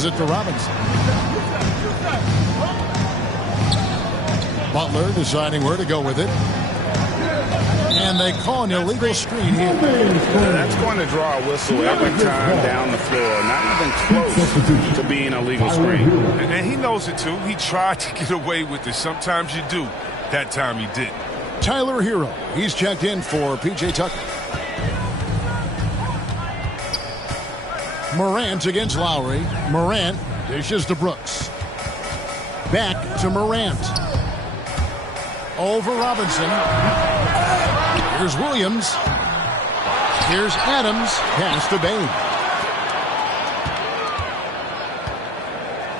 passes it to Robinson. Butler deciding where to go with it. And they call an illegal screen here. That's going to draw a whistle every time down the floor. Not even close to being a legal screen. And he knows it too. He tried to get away with it. Sometimes you do. That time he didn't. Tyler Hero. He's checked in for P.J. Tucker. Morant against Lowry. Morant dishes to Brooks. Back to Morant. Over Robinson. Here's Williams. Here's Adams. Pass to Bain.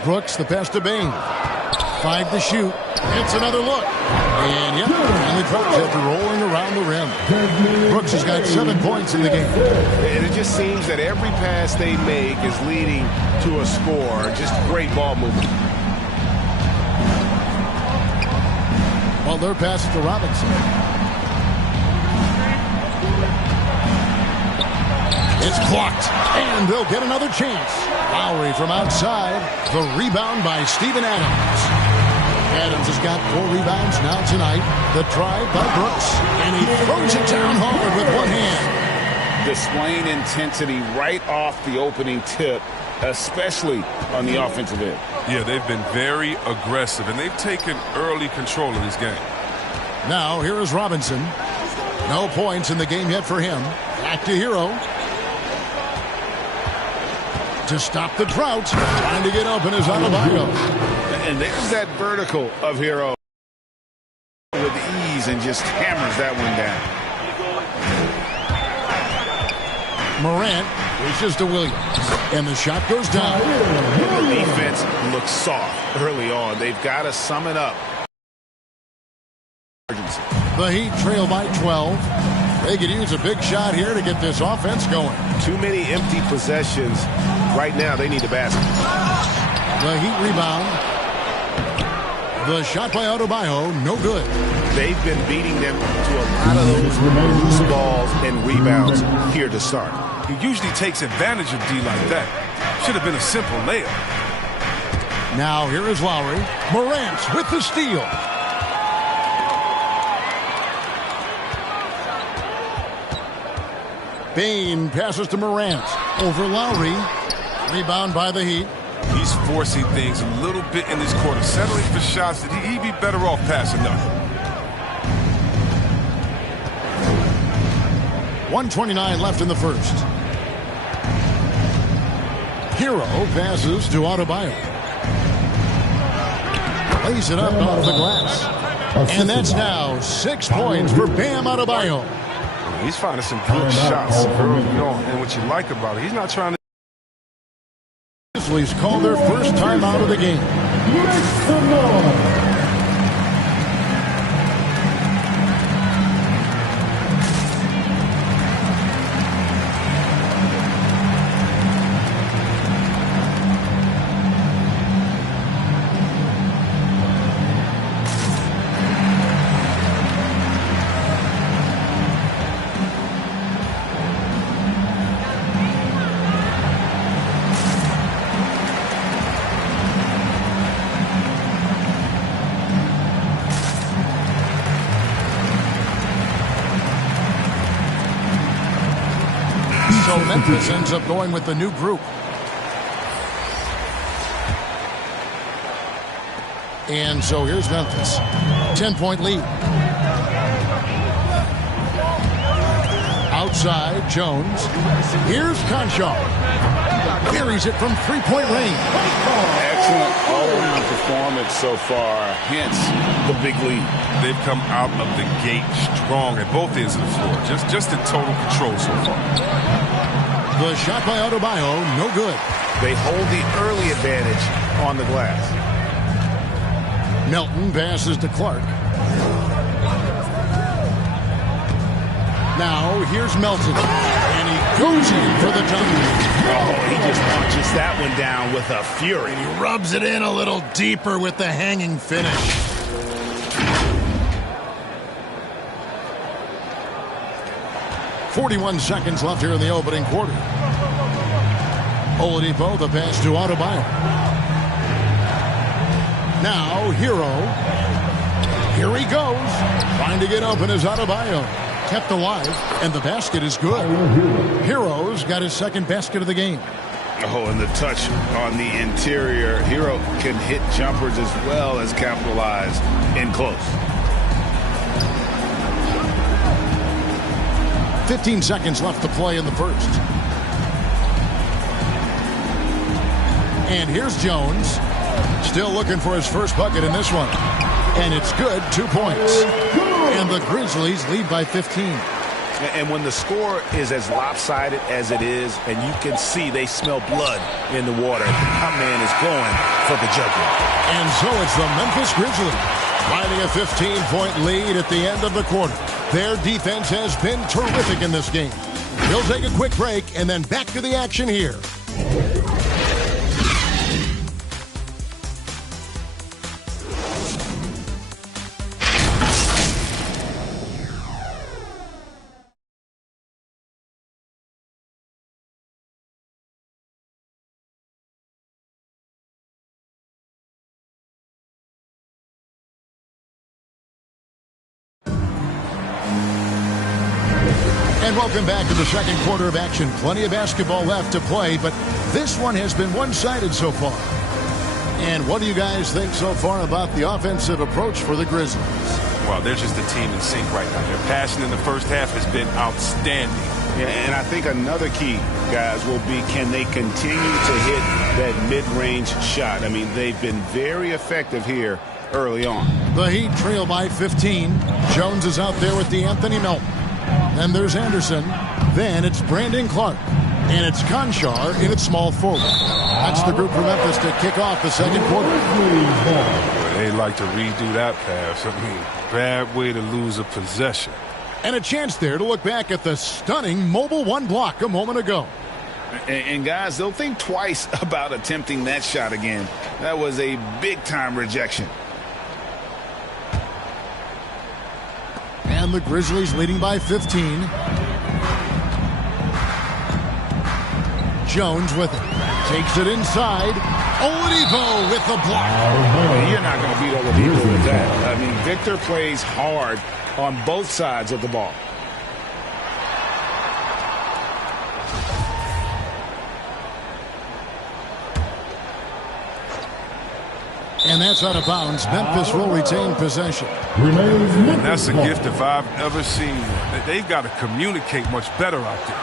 Brooks, the pass to Bain. 5 to shoot. It's another look. And yep, and the Cubs after rolling around the rim. Brooks has got 7 points in the game. And it just seems that every pass they make is leading to a score. Just great ball movement. Butler passes to Robinson. It's blocked, and they'll get another chance. Lowry from outside. The rebound by Steven Adams. Adams has got 4 rebounds now tonight. The drive by Brooks, and he throws it down hard with one hand. Displaying intensity right off the opening tip, especially on the offensive end. Yeah, they've been very aggressive, and they've taken early control of this game. Now, here is Robinson. No points in the game yet for him. Back to Hero. To stop the drought. Trying to get open is Adebayo. And there's that vertical of Hero with ease and just hammers that one down. Morant reaches to Williams. And the shot goes down. The defense looks soft early on. They've got to sum it up. The Heat trail by 12. They could use a big shot here to get this offense going. Too many empty possessions. Right now, they need a basket. The Heat rebound. The shot by Adebayo, no good. They've been beating them to a lot of those loose balls and rebounds here to start. He usually takes advantage of D like that. Should have been a simple layup. Now here is Lowry. Morant with the steal. Bain passes to Morant. Over Lowry. Rebound by the Heat. He's forcing things a little bit in this quarter, settling for shots that he'd be better off passing up. 1:29 left in the first. Hero passes to Adebayo. Lays it up off the glass. And that's now 6 points for Bam Adebayo. He's finding some good shots early on. And what you like about it, he's not trying to. Grizzlies call their first time out of the game. So Memphis ends up going with the new group. And so here's Memphis. 10-point lead. Outside, Jones. Here's Conchar. Carries it from three-point range. Excellent all-around performance so far, hence the big lead. They've come out of the gate strong at both ends of the floor. Just in total control so far. The shot by Adebayo, no good. They hold the early advantage on the glass. Melton passes to Clark. Now here's Melton. And he goes in for the dunk. Oh, he just punches that one down with a fury. He rubs it in a little deeper with the hanging finish. .41 seconds left here in the opening quarter. Oladipo, the pass to Adebayo. Now, Hero. Here he goes. Trying to get open is Adebayo. Kept alive, and the basket is good. Hero's got his second basket of the game. Oh, and the touch on the interior. Hero can hit jumpers as well as capitalize in close. 15 seconds left to play in the first. And here's Jones. Still looking for his first bucket in this one. And it's good, 2 points. And the Grizzlies lead by 15. And when the score is as lopsided as it is, and you can see they smell blood in the water, our man is going for the jugular. And so it's the Memphis Grizzlies riding a 15-point lead at the end of the quarter. Their defense has been terrific in this game. We'll take a quick break and then back to the action here. And welcome back to the second quarter of action. Plenty of basketball left to play, but this one has been one-sided so far. And what do you guys think so far about the offensive approach for the Grizzlies? Well, they're just a team in sync right now. Their passion in the first half has been outstanding. Yeah, and I think another key, guys, will be can they continue to hit that mid-range shot? I mean, they've been very effective here early on. The Heat trail by 15. Jones is out there with D'Anthony Melton. Then there's Anderson. Then it's Brandon Clark. And it's Conchar in its small forward. That's the group from Memphis to kick off the second quarter. They like to redo that pass. I mean, bad way to lose a possession. And a chance there to look back at the stunning mobile one block a moment ago. And guys, they'll think twice about attempting that shot again. That was a big-time rejection. And the Grizzlies leading by 15. Jones with it. Takes it inside. Oladipo with the block. You're not going to beat Oladipo with that. I mean, Victor plays hard on both sides of the ball. And that's out of bounds. Memphis will retain possession. And that's a gift if I've ever seen one. They've got to communicate much better out there.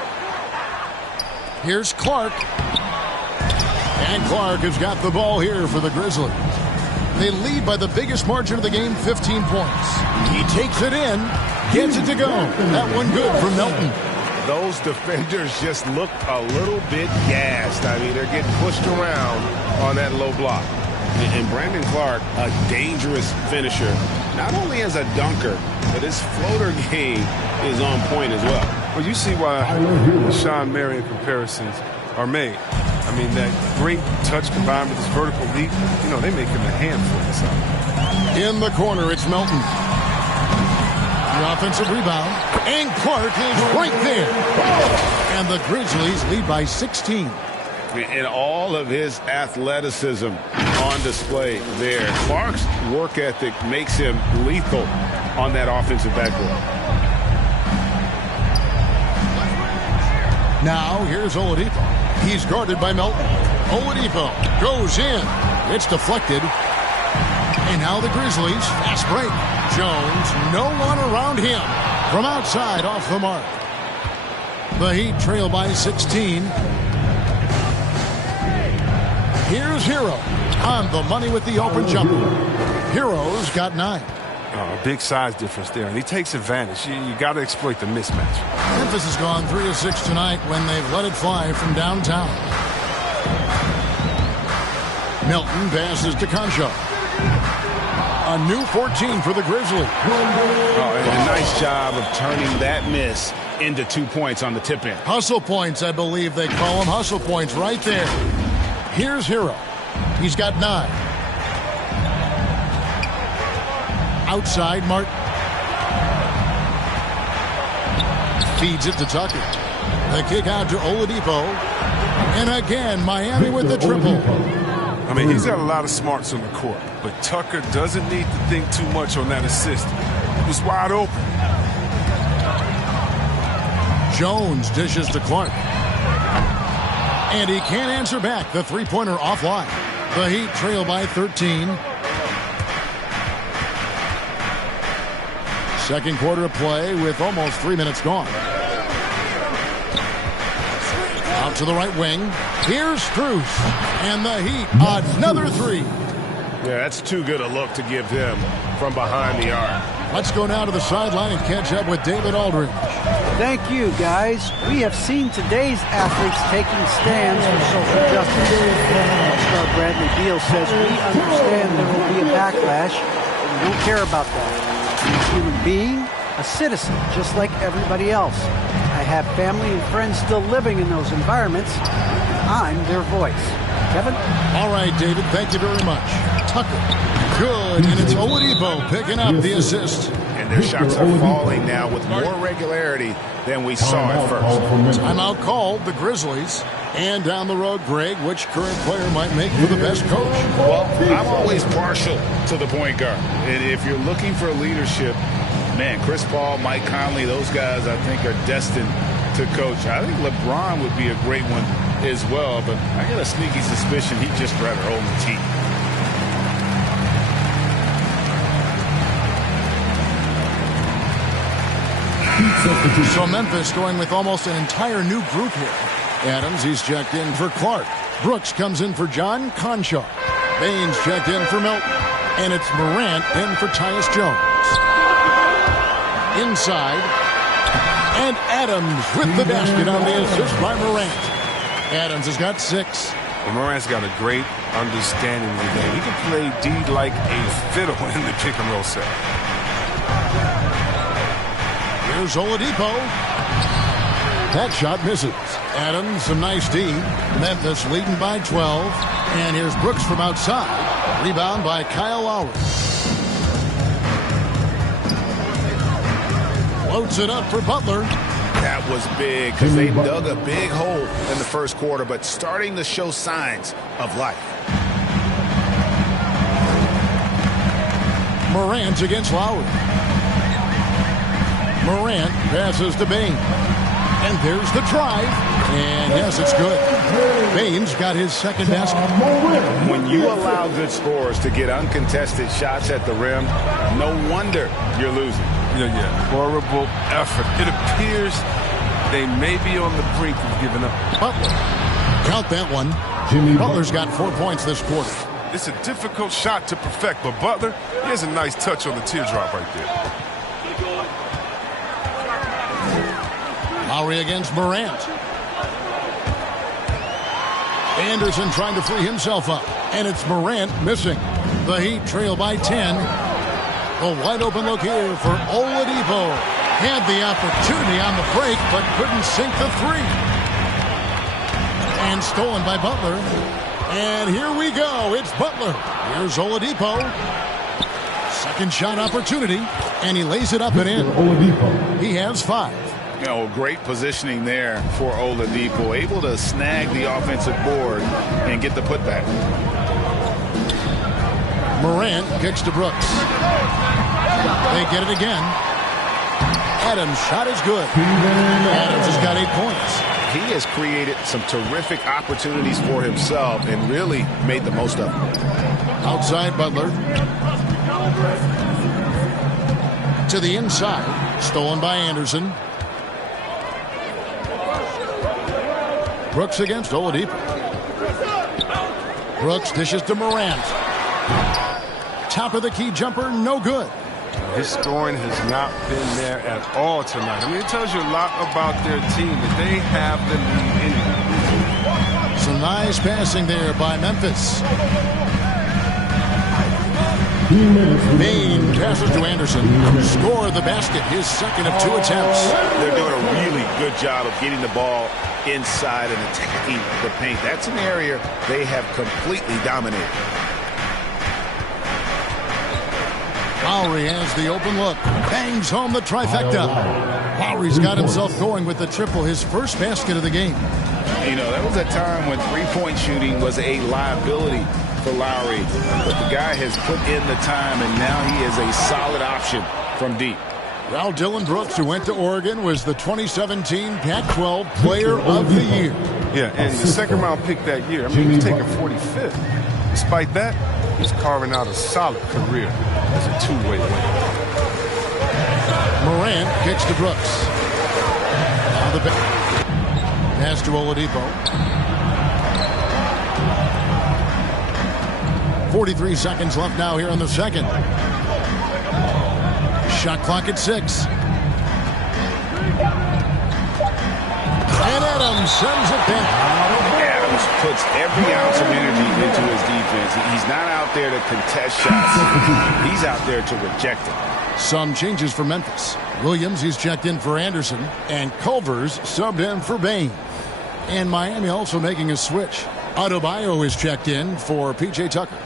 Here's Clark. And Clark has got the ball here for the Grizzlies. They lead by the biggest margin of the game, 15 points. He takes it in, gets it to go. That one good from Melton. Those defenders just look a little bit gassed. I mean, they're getting pushed around on that low block. And Brandon Clark, a dangerous finisher, not only as a dunker, but his floater game is on point as well. Well, you see why the Sean Marion comparisons are made. I mean, that great touch combined with his vertical leap, you know, they make him a handful inside. In the corner, it's Melton. The offensive rebound. And Clark is right there. And the Grizzlies lead by 16. And all of his athleticism on display there. Clark's work ethic makes him lethal on that offensive backboard. Now, here's Oladipo. He's guarded by Melton. Oladipo goes in. It's deflected. And now the Grizzlies. Fast break. Jones, no one around him. From outside, off the mark. The Heat trail by 16. Here's Hero on the money with the open jumper. Hero's got 9. A big size difference there, and he takes advantage. You got to exploit the mismatch. Memphis has gone 3 of 6 tonight when they've let it fly from downtown. Melton passes to Conchar. A new 14 for the Grizzlies. And a nice job of turning that miss into 2 points on the tip in. Hustle points, I believe they call them. Hustle points right there. Here's Hero. He's got 9. Outside, Martin. Feeds it to Tucker. The kick out to Oladipo. And again, Miami with the triple. I mean, he's got a lot of smarts on the court, but Tucker doesn't need to think too much on that assist. He was wide open. Jones dishes to Clark. And he can't answer back. The three-pointer offline. The Heat trail by 13. Second quarter of play with almost 3 minutes gone. Out to the right wing. Here's Strus. And the Heat, another three. Yeah, that's too good a look to give him from behind the arc. Let's go now to the sideline and catch up with David Aldridge. Thank you, guys. We have seen today's athletes taking stands for social justice. All-Star Bradley Beal says we understand there will be a backlash, but we don't care about that. I'm a human being, a citizen, just like everybody else. I have family and friends still living in those environments. I'm their voice. Kevin? All right, David, thank you very much. Tucker, good, and it's Oladipo picking up the assist. And their shots are falling now with more regularity than we saw at first. Timeout called, the Grizzlies. And down the road, Greg, which current player might make for the best coach? Well, I'm always partial to the point guard. And if you're looking for leadership, man, Chris Paul, Mike Conley, those guys I think are destined to coach. I think LeBron would be a great one as well, but I got a sneaky suspicion he'd just rather own the team. So Memphis going with almost an entire new group here. Adams, he's checked in for Clark. Brooks comes in for John Conshaw. Baines checked in for Milton. And it's Morant in for Tyus Jones. Inside. And Adams with the basket on the assist by Morant. Adams has got 6. Well, Morant's got a great understanding of the game. He can play D like a fiddle in the pick and roll set. Here's Oladipo. That shot misses. Adams, some nice D. Memphis leading by 12. And here's Brooks from outside. Rebound by Kyle Lowry. Loads it up for Butler. That was big because they dug a big hole in the first quarter, but starting to show signs of life. Morant against Lowry. Morant passes to Baines. And there's the drive. And yes, it's good. Baines got his second basket. When you allow good scorers to get uncontested shots at the rim, no wonder you're losing. Yeah. Horrible effort. It appears they may be on the brink of giving up. Butler. Count that one. Butler's got 4 points this quarter. It's a difficult shot to perfect, but Butler, he has a nice touch on the teardrop right there. Lowry against Morant. Anderson trying to free himself up. And it's Morant missing. The Heat trail by 10. A wide open look here for Oladipo. Had the opportunity on the break, but couldn't sink the three. And stolen by Butler. And here we go. It's Butler. Here's Oladipo. Second shot opportunity. And he lays it up and in. He has 5. You know, great positioning there for Oladipo. Able to snag the offensive board and get the putback. Morant kicks to Brooks. They get it again. Adams' shot is good. Adams has got 8 points. He has created some terrific opportunities for himself and really made the most of them. Outside Butler. To the inside. Stolen by Anderson. Brooks against Oladipo. Brooks dishes to Morant. Top of the key jumper, no good. His scoring has not been there at all tonight. I mean, it tells you a lot about their team that they have the lead anyway. Some nice passing there by Memphis. Bain passes to Anderson. Scored the basket, his second of 2 attempts. They're doing a really good job of getting the ball inside and attacking the paint. That's an area they have completely dominated. Lowry has the open look. Bangs home the trifecta. Lowry's got himself going with the triple, his first basket of the game. You know, that was a time when three-point shooting was a liability for Lowry. But the guy has put in the time, and now he is a solid option from deep. Well, Dylan Brooks, who went to Oregon, was the 2017 Pac-12 Player of the Year. Yeah, and the second-round pick that year. I mean, he was taken 45th. Despite that, he's carving out a solid career as a two-way winner. Morant kicks to Brooks. Now the pass to Oladipo. 43 seconds left now here in the second. Shot clock at 6. And Adams sends it down. Adams puts every ounce of energy into his defense. He's not out there to contest shots. He's out there to reject it. Some changes for Memphis. Williams, he's checked in for Anderson. And Culver's subbed in for Bain. And Miami also making a switch. Adebayo is checked in for P.J. Tucker.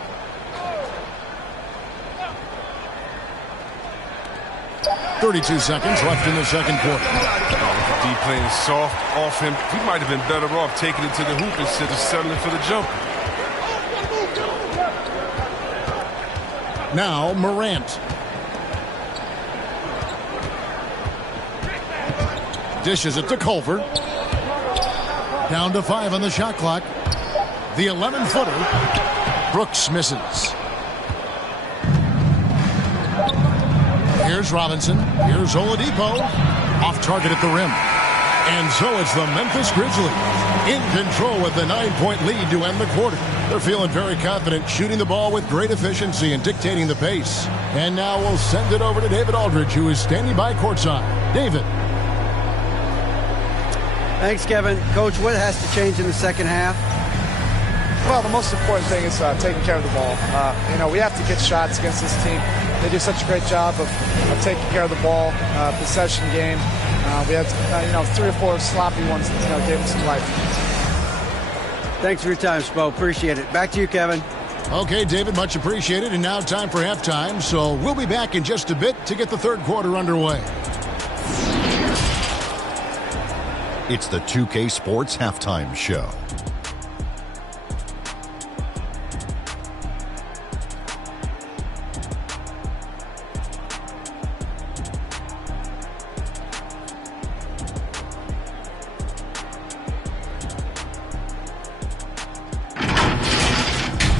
.32 seconds left in the second quarter. D playing soft off him. He might have been better off taking it to the hoop instead of settling for the jumper. Now Morant. Dishes it to Culver. Down to 5 on the shot clock. The 11-footer. Brooks misses. Here's Robinson. Here's Oladipo. Off target at the rim. And so it's the Memphis Grizzlies in control with the 9-point lead to end the quarter. They're feeling very confident, shooting the ball with great efficiency and dictating the pace. And now we'll send it over to David Aldridge, who is standing by courtside. David. Thanks, Kevin. Coach, what has to change in the second half? Well, the most important thing is taking care of the ball. You know, we have to get shots against this team. They do such a great job of taking care of the ball, possession game. We had, 3 or 4 sloppy ones that gave them some life. Thanks for your time, Spo. Appreciate it. Back to you, Kevin. Okay, David, much appreciated. And now time for halftime. So we'll be back in just a bit to get the third quarter underway. It's the 2K Sports Halftime Show.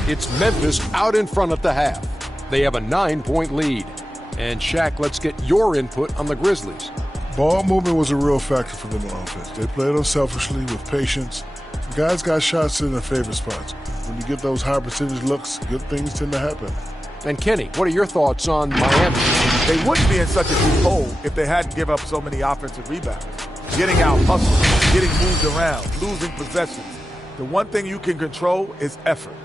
It's Memphis out in front at the half. They have a 9-point lead. And Shaq, let's get your input on the Grizzlies. Ball movement was a real factor for them on offense. They played unselfishly with patience. The guys got shots in their favorite spots. When you get those high percentage looks, good things tend to happen. And Kenny, what are your thoughts on Miami? They wouldn't be in such a deep hole if they hadn't given up so many offensive rebounds. Getting out hustled, getting moved around, losing possessions. The one thing you can control is effort.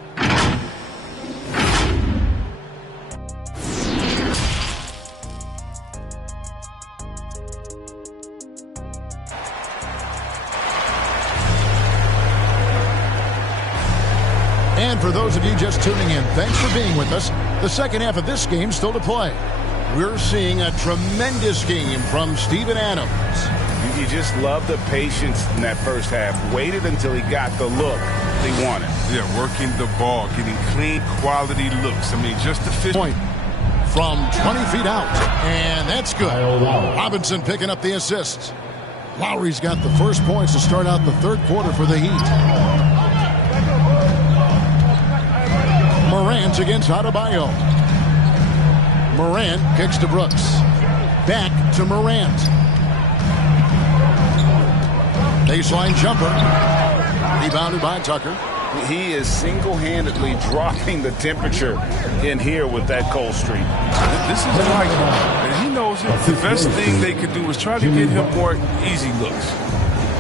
And for those of you just tuning in, thanks for being with us. The second half of this game still to play. We're seeing a tremendous game from Steven Adams. You just love the patience in that first half. Waited until he got the look he wanted. Yeah, working the ball, getting clean, quality looks. I mean, just the point from 20 feet out. And that's good. Robinson picking up the assist. Lowry's got the first points to start out the third quarter for the Heat. Morant against Adebayo. Morant kicks to Brooks. Back to Morant. Baseline jumper. Rebounded by Tucker. He is single-handedly dropping the temperature in here with that cold streak. This is like, and he knows it. The best thing they could do is try to get him more easy looks.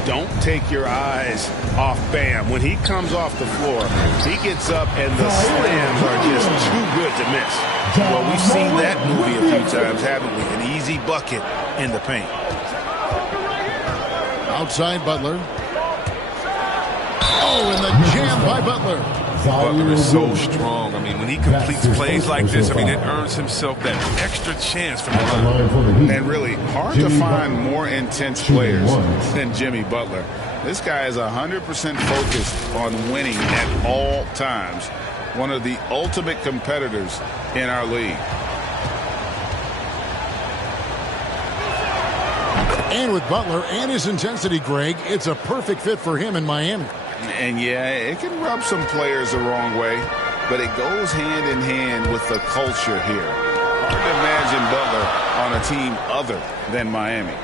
Don't take your eyes off Bam. When he comes off the floor, he gets up and the slams are just too good to miss. Well, we've seen that movie a few times, haven't we? An easy bucket in the paint. Outside Butler. Oh, and the jam by Butler. Butler is so strong. I mean, when he completes plays like this, I mean, it earns himself that extra chance from the line. And really, hard to find more intense players than Jimmy Butler. This guy is 100% focused on winning at all times. One of the ultimate competitors in our league. And with Butler and his intensity, Greg, it's a perfect fit for him in Miami. And yeah, it can rub some players the wrong way, but it goes hand in hand with the culture here. Hard to imagine Butler on a team other than Miami.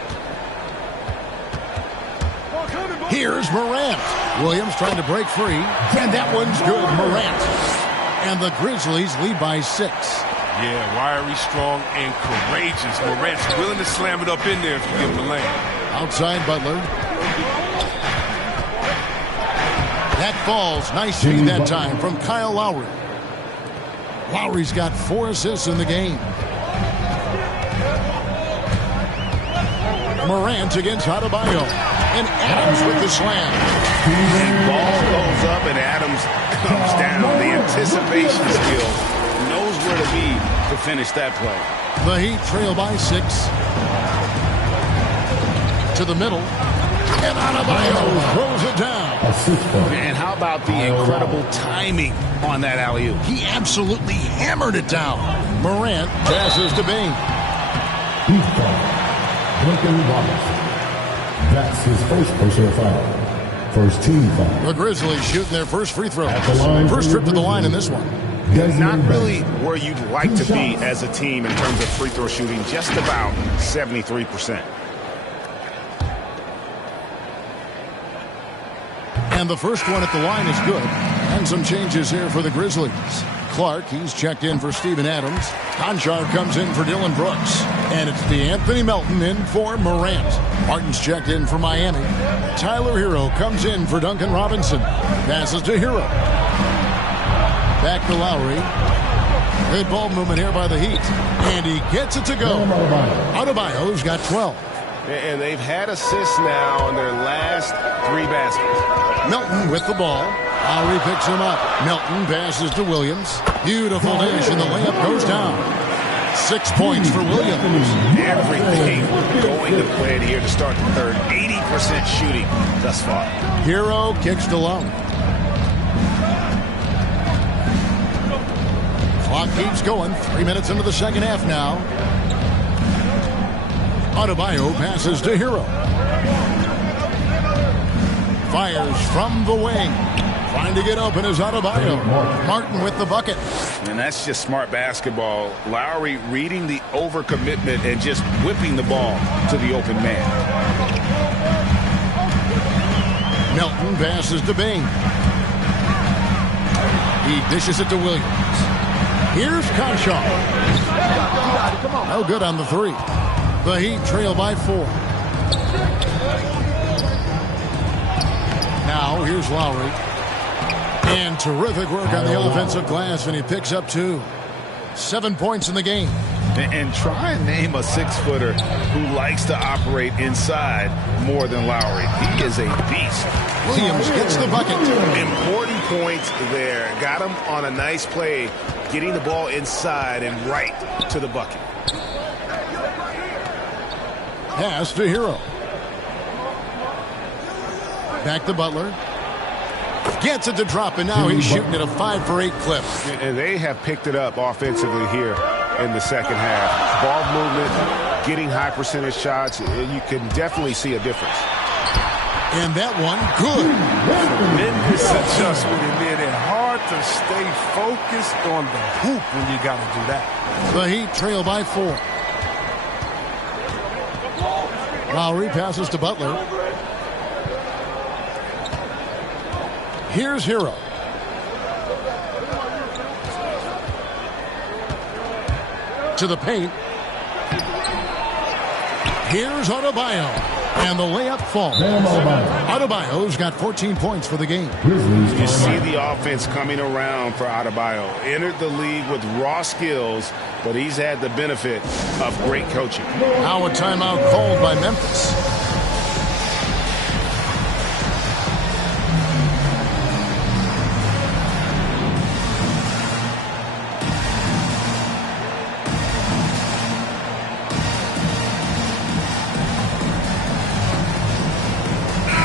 Here's Morant. Williams trying to break free, and that one's good. Morant. And the Grizzlies lead by 6. Yeah, wiry, strong, and courageous. Morant's willing to slam it up in there if you give him the lane. Outside Butler. That falls. Nice shooting that time from Kyle Lowry. Lowry's got 4 assists in the game. Morant against Adebayo. And Adams with the slam. And ball goes up and Adams comes down. The anticipation skill, knows where to be to finish that play. The Heat trail by 6. To the middle. And Adebayo throws it down. And how about the incredible timing on that alley-oop? He absolutely hammered it down. Morant passes to Bain. That's his first personal foul. First team foul. The Grizzlies shooting their first free throw. First trip to the line in this one. Not really where you'd like to be as a team in terms of free throw shooting. Just about 73%. And the first one at the line is good. And some changes here for the Grizzlies. Clark, he's checked in for Steven Adams. Conchar comes in for Dylan Brooks. And it's DeAnthony Melton in for Morant. Martin's checked in for Miami. Tyler Hero comes in for Duncan Robinson. Passes to Hero. Back to Lowry. Good ball movement here by the Heat. And he gets it to go. Adebayo's got 12. And they've had assists now on their last 3 baskets. Melton with the ball. Lowry picks him up. Melton passes to Williams. Beautiful dish, and the layup goes down. 6 points for Williams. Everything going to plan here to start the third. 80% shooting thus far. Hero kicks to Lowry. Clock keeps going. 3 minutes into the second half now. Adebayo passes to Hero. Fires from the wing. Trying to get open is Adebayo. Martin with the bucket. And that's just smart basketball. Lowry reading the overcommitment and just whipping the ball to the open man. Melton passes to Bain. He dishes it to Williams. Here's Conchar. No good on the 3. The Heat trail by 4. Now here's Lowry. And terrific work on the offensive glass, and he picks up 2. 7 points in the game. And try and name a 6-footer who likes to operate inside more than Lowry. He is a beast. Williams gets the bucket. Important points there. Got him on a nice play, getting the ball inside and right to the bucket. Pass to Hero. Back to Butler. Gets it to drop, and now he's shooting at a 5 for 8 clip. And they have picked it up offensively here in the second half. Ball movement, getting high percentage shots. You can definitely see a difference. And that one, good. Tremendous adjustment in there. They're hard to stay focused on the hoop when you got to do that. The Heat trail by 4. Lowry passes to Butler. Here's Hero. To the paint. Here's Adebayo. And the layup falls. Adebayo's got 14 points for the game. You see the offense coming around for Adebayo. Entered the league with raw skills, but he's had the benefit of great coaching. Now a timeout called by Memphis.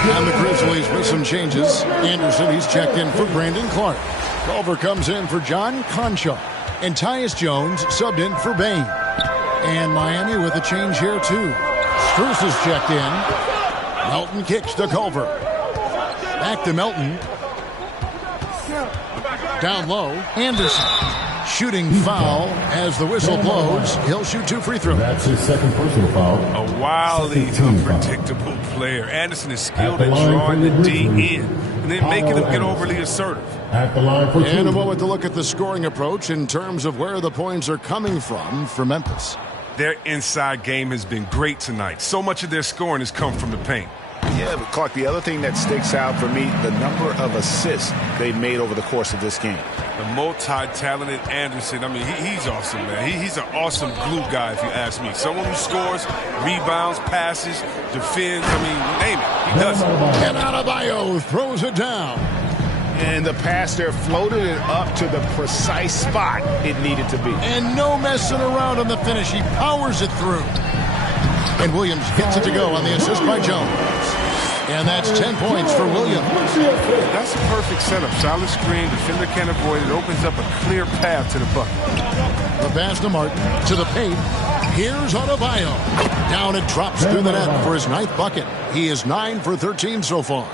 And the Grizzlies Grizzlies with some changes. Anderson, he's checked in for Brandon Clark. Culver comes in for John Concha. And Tyus Jones subbed in for Bain. And Miami with a change here, too. Strus is checked in. Melton kicks to Culver. Back to Melton. Down low, Anderson. Shooting foul as the whistle blows. He'll shoot 2 free throws. That's his second personal foul. A wildly unpredictable player. Anderson is skilled at drawing the D in and then making him get overly assertive. At the line for 2. And a moment to look at the scoring approach in terms of where the points are coming from for Memphis. Their inside game has been great tonight. So much of their scoring has come from the paint. Yeah, but Clark, the other thing that sticks out for me, the number of assists they've made over the course of this game. The multi-talented Anderson, I mean, he's awesome, man. He's an awesome glue guy, if you ask me. Someone who scores, rebounds, passes, defends. I mean, name it. He does it. And Adebayo throws it down. And the pass there floated it up to the precise spot it needed to be. And no messing around on the finish. He powers it through. And Williams gets it to go on the assist by Jones. And that's 10 points for Williams. That's a perfect setup. Solid screen, defender can't avoid it. Opens up a clear path to the bucket. The pass to Martin, to the paint. Here's Adebayo. Down it drops through the net for his 9th bucket. He is 9 for 13 so far.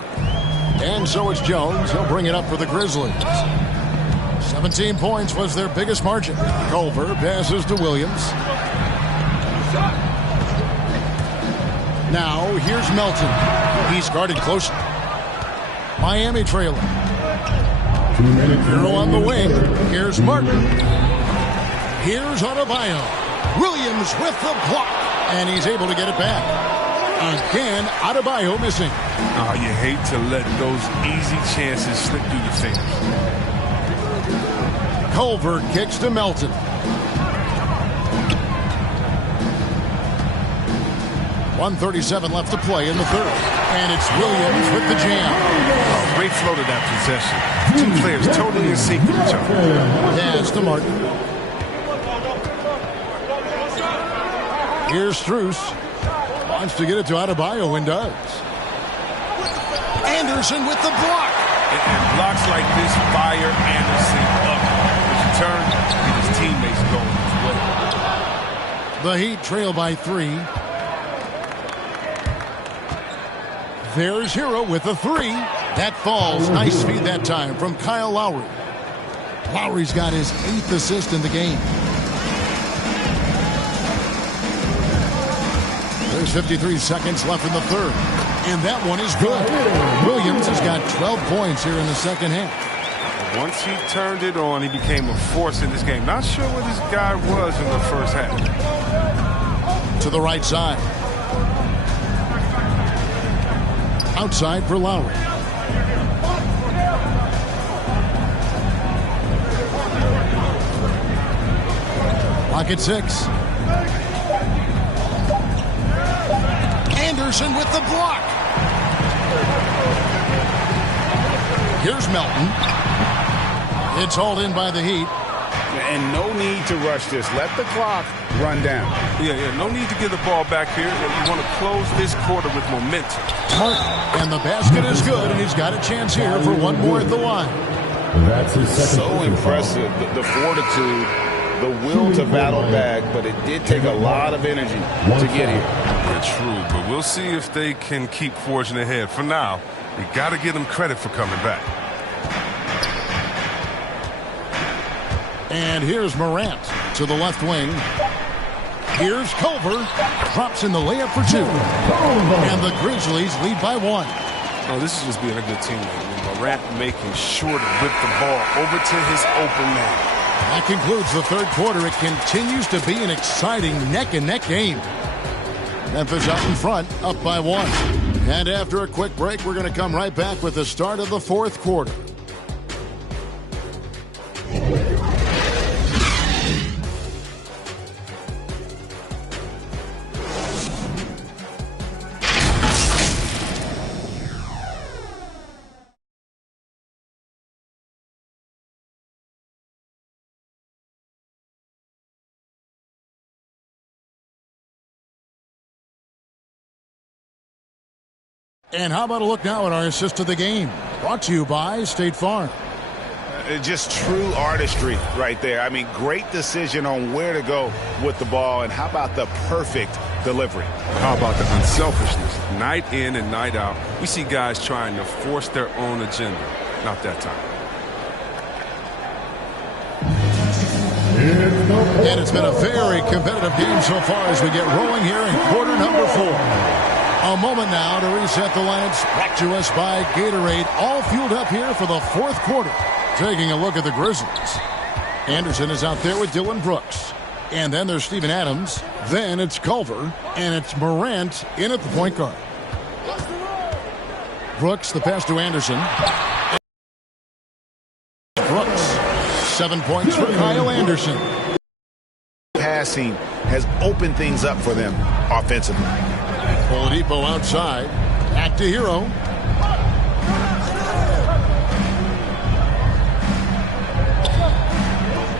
And so it's Jones. He'll bring it up for the Grizzlies. 17 points was their biggest margin. Culver passes to Williams. Now, here's Melton. He's guarded closely. Miami trailing. 2 minutes. Hero on the wing. Here's Martin. Here's Adebayo. Williams with the block. And he's able to get it back. Again, Adebayo missing. Oh, you hate to let those easy chances slip through your fingers. Culver kicks to Melton. .137 left to play in the third. And it's Williams with the jam. Oh, great flow to that possession. 2 players totally in sync with each other. Pass to Martin. Here's Strus. Wants to get it to Adebayo and does. Anderson with the block. And blocks like this fire Anderson up. In turn, get his teammates going as well. The Heat trail by 3. There's Hero with a 3. That falls. Nice feed that time from Kyle Lowry. Lowry's got his 8th assist in the game. There's 53 seconds left in the third. And that one is good. Williams has got 12 points here in the second half. Once he turned it on, he became a force in this game. Not sure what this guy was in the first half. To the right side. Outside for Lowry. Clock at 6. Anderson with the block. Here's Melton. It's hauled in by the Heat. And no need to rush this. Let the clock run down. Yeah, no need to give the ball back here. You want to close this quarter with momentum. And the basket is good, and he's got a chance here for one more at the line. That's his second. So impressive. The fortitude, the will to battle back, but it did take a lot of energy to get here. Yeah, true, but we'll see if they can keep forging ahead. For now, you got to give them credit for coming back. And here's Morant to the left wing. Here's Culver. Drops in the layup for 2. And the Grizzlies lead by 1. Oh, this is just being a good teammate. Morant making sure to whip the ball over to his open man. That concludes the third quarter. It continues to be an exciting neck-and-neck game. Memphis out in front, up by 1. And after a quick break, we're going to come right back with the start of the fourth quarter. And how about a look now at our assist of the game? Brought to you by State Farm. Just true artistry right there. I mean, great decision on where to go with the ball, and how about the perfect delivery? How about the unselfishness? Night in and night out, we see guys trying to force their own agenda. Not that time. And it's been a very competitive game so far as we get rolling here in quarter number 4. A moment now to reset the lineups. Brought to us by Gatorade. All fueled up here for the 4th quarter. Taking a look at the Grizzlies. Anderson is out there with Dylan Brooks. And then there's Steven Adams. Then it's Culver. And it's Morant in at the point guard. Brooks, the pass to Anderson. Brooks. 7 points for Kyle Anderson. Passing has opened things up for them offensively. Oladipo outside. Back to Hero.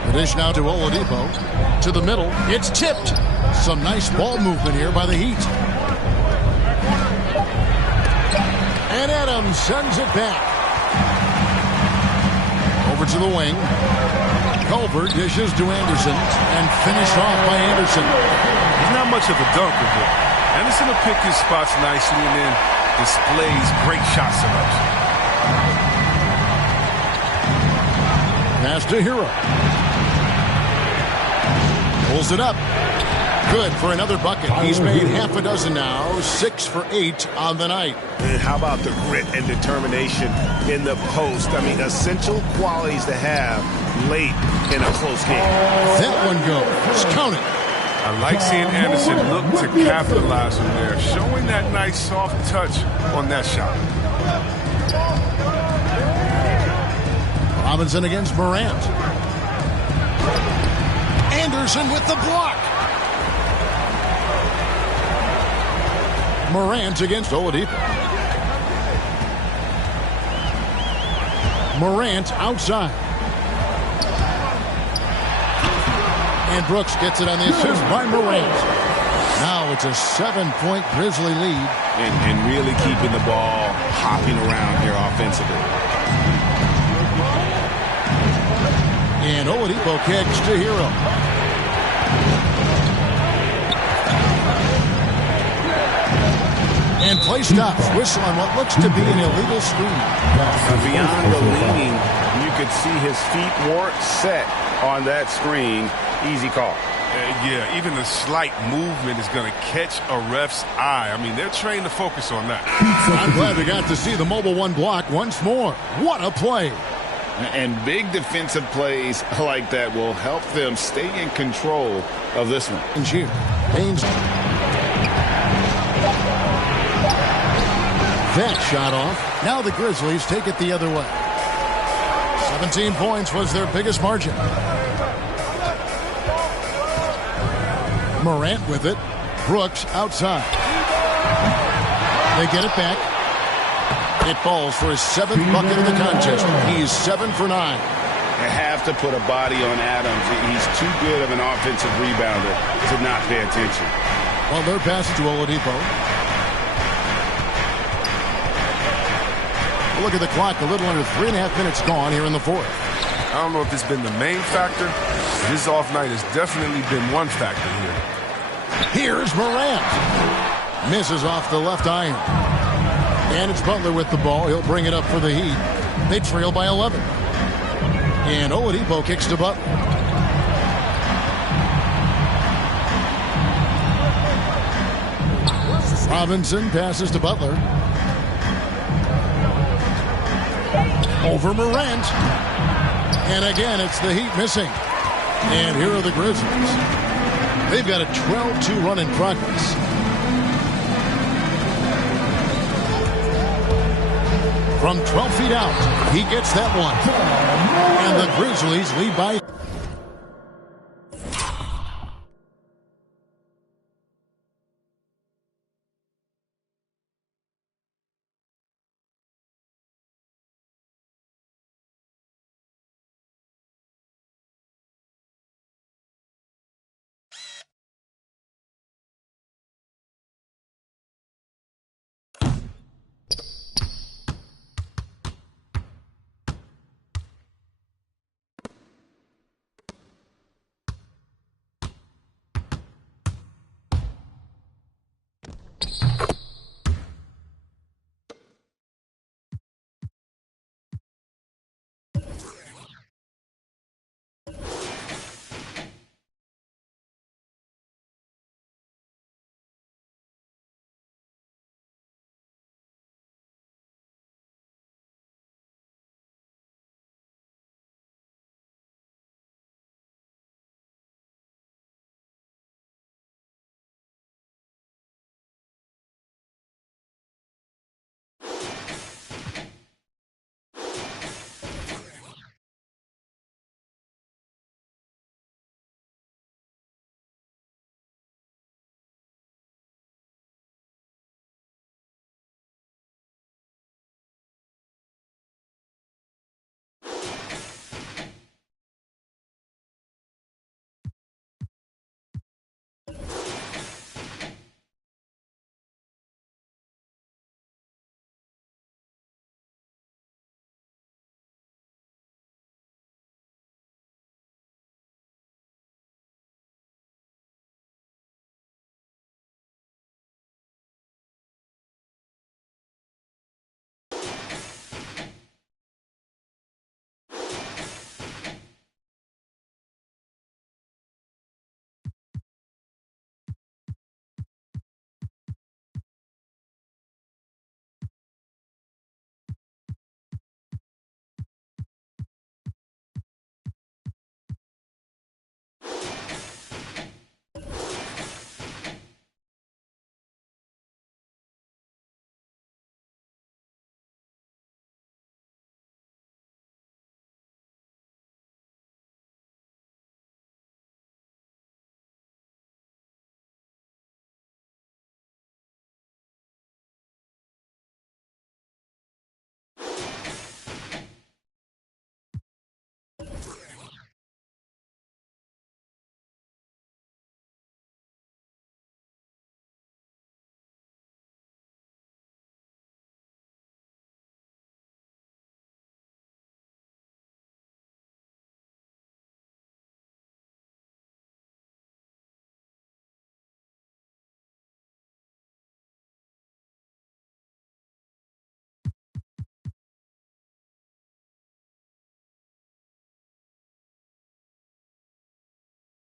The dish now to Oladipo. To the middle. It's tipped. Some nice ball movement here by the Heat. And Adams sends it back. Over to the wing. Culver dishes to Anderson and finished off by Anderson. He's not much of a dunker, but Anderson will pick his spots nicely and then displays great shot selection. Pass to Hero. Pulls it up. Good for another bucket. He's made half a dozen now. 6 for 8 on the night. And how about the grit and determination in the post? I mean, essential qualities to have late in a close game. That one goes. Count it. I like seeing Anderson look to capitalize from there, showing that nice soft touch on that shot. Robinson against Morant. Anderson with the block. Morant against Oladipo. Morant outside. And Brooks gets it on the assist by Morant. Now it's a 7-point Grizzly lead. And really keeping the ball hopping around here offensively. And Oladipo kicks to Hero. And play stops. Whistle on what looks to be an illegal screen. Beyond the leaning, you could see his feet weren't set on that screen. Easy call. Yeah, even the slight movement is going to catch a ref's eye. I mean, they're trained to focus on that. I'm glad we got to see the mobile one block once more. What a play. And big defensive plays like that will help them stay in control of this one. And here, Haynes. That shot off. Now the Grizzlies take it the other way. 17 points was their biggest margin. Morant with it. Brooks outside. They get it back. It falls for his 7th bucket of the contest. He's 7 for 9. They have to put a body on Adams. He's too good of an offensive rebounder to not pay attention. Well, their pass to Oladipo. Look at the clock. A little under 3.5 minutes gone here in the 4th. I don't know if it's been the main factor. His off night has definitely been one factor here. Here's Morant. Misses off the left iron. And it's Butler with the ball. He'll bring it up for the Heat. They trail by 11. And Oladipo kicks to Butler. Robinson passes to Butler. Over Morant. And again, it's the Heat missing. And here are the Grizzlies. They've got a 12-2 run in progress. From 12 feet out, he gets that one. And the Grizzlies lead by